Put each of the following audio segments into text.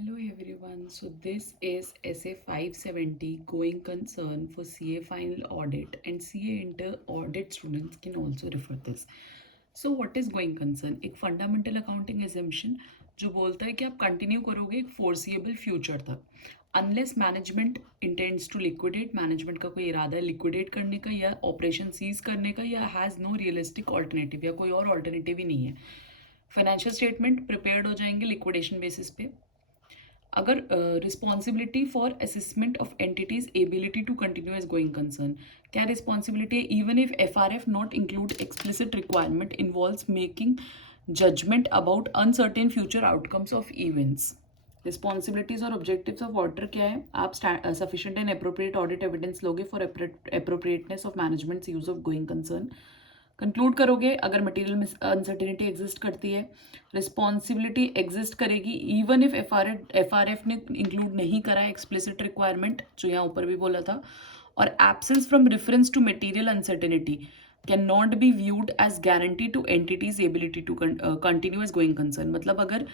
Hello everyone. So this is SA 570 going concern for CA final audit and CA inter audit students can also refer this. So what is going concern? एक fundamental accounting assumption जो बोलता है कि आप continue करोगे एक foreseeable future तक unless management intends to liquidate, management का कोई इरादा है लिक्विडेट करने का या ऑपरेशन सीज करने का या हैज़ नो रियलिस्टिक ऑल्टरनेटिव या कोई और ऑल्टरनेटिव ही नहीं है। फाइनेंशियल स्टेटमेंट प्रिपेयर्ड हो जाएंगे लिक्विडेशन बेसिस पे। अगर responsibility for assessment of entity's ability to continue as going concern, क्या रिस्पॉन्सिबिलिटी है? Even if FRF not include explicit requirement involves making judgment about uncertain future outcomes of events. Responsibilities और objectives of auditor क्या है? आप sufficient and appropriate audit evidence लोगे for appropriateness of management's use of going concern. Conclude करोगे अगर material uncertainty exist करती है। Responsibility exist करेगी even if F R F ने इंक्लूड नहीं करा है एक्सप्लिसिट रिक्वायरमेंट, जो यहाँ ऊपर भी बोला था। और absence from reference to material uncertainty can not be viewed as guarantee to entity's ability to continue as going concern. मतलब अगर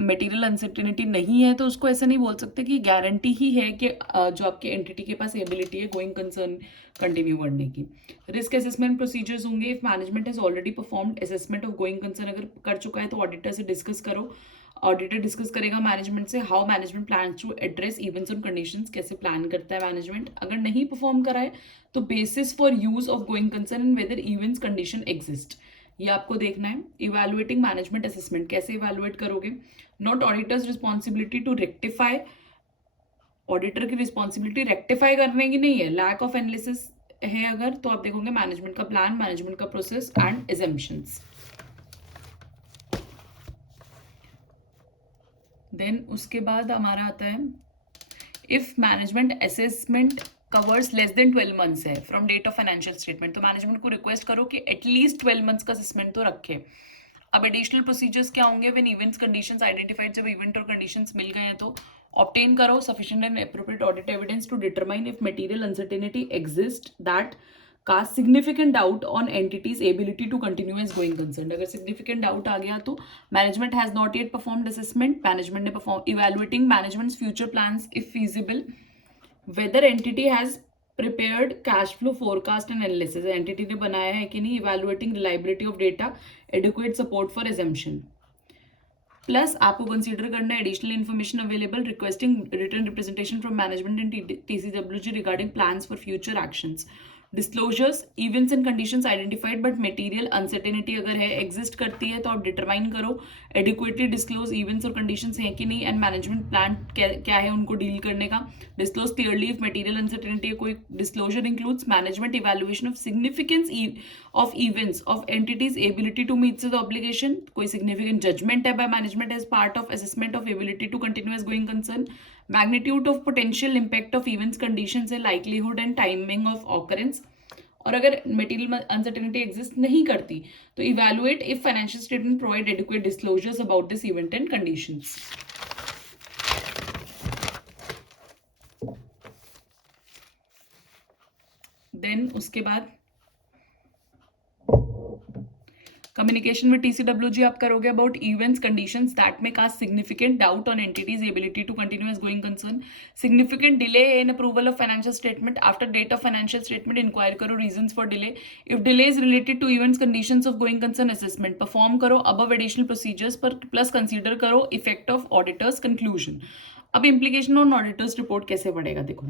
मटेरियल अनसर्टेनिटी नहीं है तो उसको ऐसा नहीं बोल सकते कि गारंटी ही है कि जो आपके एंटिटी के पास एबिलिटी है गोइंग कंसर्न कंटिन्यू करने की। रिस्क असेसमेंट प्रोसीजर्स होंगे। If management has already performed assessment of going concern, अगर कर चुका है तो ऑडिटर से डिस्कस करो। ऑडिटर डिस्कस करेगा मैनेजमेंट से how management plan to address events on conditions, कैसे प्लान करता है मैनेजमेंट। अगर नहीं परफॉर्म करा है तो basis for use of going concern and whether events condition exist, ये आपको देखना है। इवेलुएटिंग मैनेजमेंट असेसमेंट, कैसे इवेलुएट करोगे? Not auditor's responsibility to rectify, auditor की रिस्पॉन्सिबिलिटी रेक्टिफाई करने की नहीं है। लैक ऑफ एनालिसिस है अगर, तो आप देखोगे मैनेजमेंट का प्लान, मैनेजमेंट का प्रोसेस एंड एजम्पशंस। देन उसके बाद हमारा आता है if management assessment covers less than 12 months है from date of financial statement, तो मैनेजमेंट को रिक्वेस्ट करो कि एटलीस्ट 12 मंथ्स का असेसमेंट तो रखे। अब एडिशनल प्रोसीजर्स क्या होंगे? व्हेन इवेंट्स कंडीशंस आइडेंटिफाइड, जब इवेंट और कंडीशंस मिल गए हैं तो ऑब्टेन करो sufficient and appropriate audit evidence to determine if material uncertainty exist that cast significant doubt on entity's ability to continue as going concern. अगर सिग्निफिकेंट डाउट आ गया तो management has not yet performed assessment, management ने perform evaluating management's future plans if feasible, whether entity has prepared cash flow forecast and analysis, entity ने बनाया है कि नहीं, evaluating reliability of data, adequate support for assumption. Plus आपको consider करना है additional information available, requesting written representation from management and TCWG regarding plans for future actions. Disclosures, events and conditions identified but material uncertainty अगर है exist करती है तो आप determine करो एडिक्वेटली डिस्क्लोज इवेंट्स और कंडीशंस हैं कि नहीं एंड मैनेजमेंट प्लान क्या है उनको डील करने का। Disclose clearly if material uncertainty, कोई disclosure includes management evaluation of significance of events of entity's ability to meet the obligation, कोई सिग्निफिकेंट जजमेंट है by management as part of assessment of ability to continue as going concern. Magnitude of potential impact of events conditions है, likelihood and timing of occurrence. और अगर material uncertainty exist नहीं करती तो evaluate if financial statement provide adequate disclosures about this event and conditions. Then उसके बाद communication में TCWG आप करोगे अबाउट इवेंट्स कंडीशंस दैट में cast significant doubt on entity's ability to continue as going concern. Significant delay in approval of financial statement, after date of financial statement inquire करो reasons for delay. If delay is related to events conditions of going concern assessment, perform करो above additional procedures पर plus consider करो effect of auditor's conclusion. अब implication on auditor's report कैसे बढ़ेगा देखो।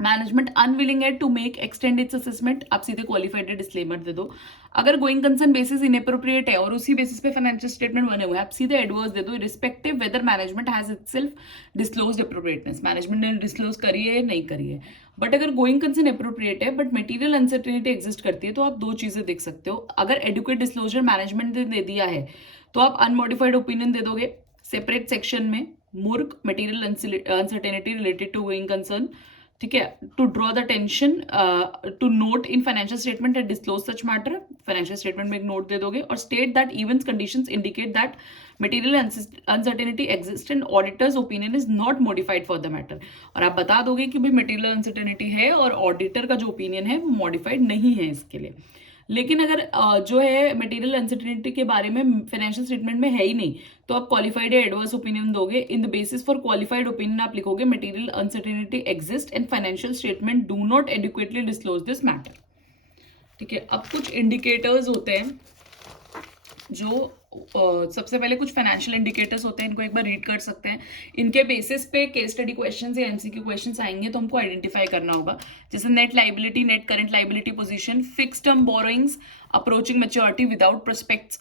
Management unwilling है to make extend its assessment, आप सीधे क्वालिफाइड डिस्क्लेमर दे दो। अगर गोइंग कंसर्न बेसिस इनएप्रोप्रिएट है और उसी बेसिस पे फाइनेंशियल स्टेटमेंट बने हुए हैं, आप सीधे एडवर्स दे दो respective whether management has itself disclosed appropriateness, management ने डिस्क्लोज करी है नहीं करी है। बट अगर गोइंग कंसर्न अप्रोप्रिएट है बट मटेरियल अनसर्टेनिटी एग्जिस्ट करती है तो आप दो चीजें देख सकते हो। अगर एडुकेट डिस्क्लोजर मैनेजमेंट ने दे दिया है तो आप अनमोडिफाइड ओपिनियन दे दोगे सेपरेट सेक्शन में, मूर्ख material uncertainty related to going concern, ठीक है, to draw the attention to note in financial statement and disclose such matter, financial statement में एक नोट दे दोगे और state that events conditions indicate that material uncertainty exist and auditor's opinion is not modified for the matter, और आप बता दोगे कि भाई मटेरियल अनसर्टेनिटी है और ऑडिटर का जो ओपिनियन है वो मॉडिफाइड नहीं है इसके लिए। लेकिन अगर जो है मटेरियल अनसर्टेनिटी के बारे में फाइनेंशियल स्टेटमेंट में है ही नहीं, तो आप क्वालिफाइड या एडवर्स ओपिनियन दोगे। In the basis for qualified opinion आप लिखोगे material uncertainty exist and financial statement do not adequately disclose this matter. ठीक है, अब कुछ इंडिकेटर्स होते हैं जो सबसे पहले कुछ फाइनेंशियल इंडिकेटर्स होते हैं, इनको एक बार रीड कर सकते हैं। इनके बेसिस पे केस स्टडी क्वेश्चंस या एमसीक्यू क्वेश्चंस आएंगे, तो हमको आइडेंटिफाई करना होगा। जैसे net liability, net current liability position, fixed term borrowings approaching maturity without prospects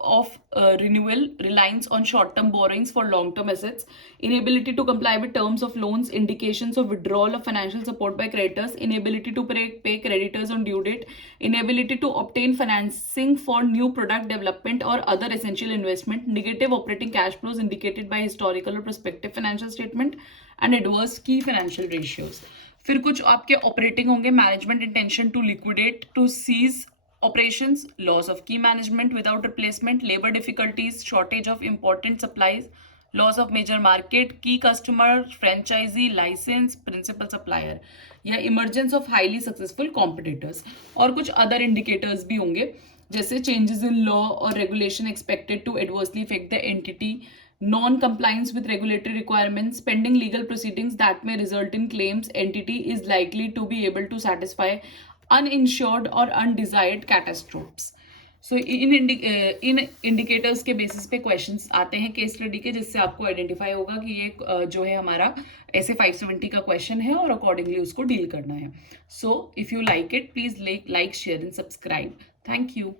of renewal, reliance on short-term borrowings for long-term assets, inability to comply with terms of loans, indications of withdrawal of financial support by creditors, inability to pay creditors on due date, inability to obtain financing for new product development or other essential investment, negative operating cash flows indicated by historical or prospective financial statement, and adverse key financial ratios. फिर कुछ आपके operating होंगे, management intention to liquidate, to cease operations, loss of key management without replacement, labor difficulties, shortage of important supplies, loss of major market, key customer, franchisee, license, principal supplier, या emergence of highly successful competitors। और कुछ other indicators भी होंगे, जैसे changes in law or regulation expected to adversely affect the entity, non-compliance with regulatory requirements, pending legal proceedings that may result in claims entity is likely to be able to satisfy, uninsured और undesired catastrophes। सो इन indicators के basis पे questions आते हैं case study के, जिससे आपको identify होगा कि ये जो है हमारा ऐसे 570 का क्वेश्चन है और अकॉर्डिंगली उसको डील करना है। So if you like it, please like, share and subscribe. Thank you.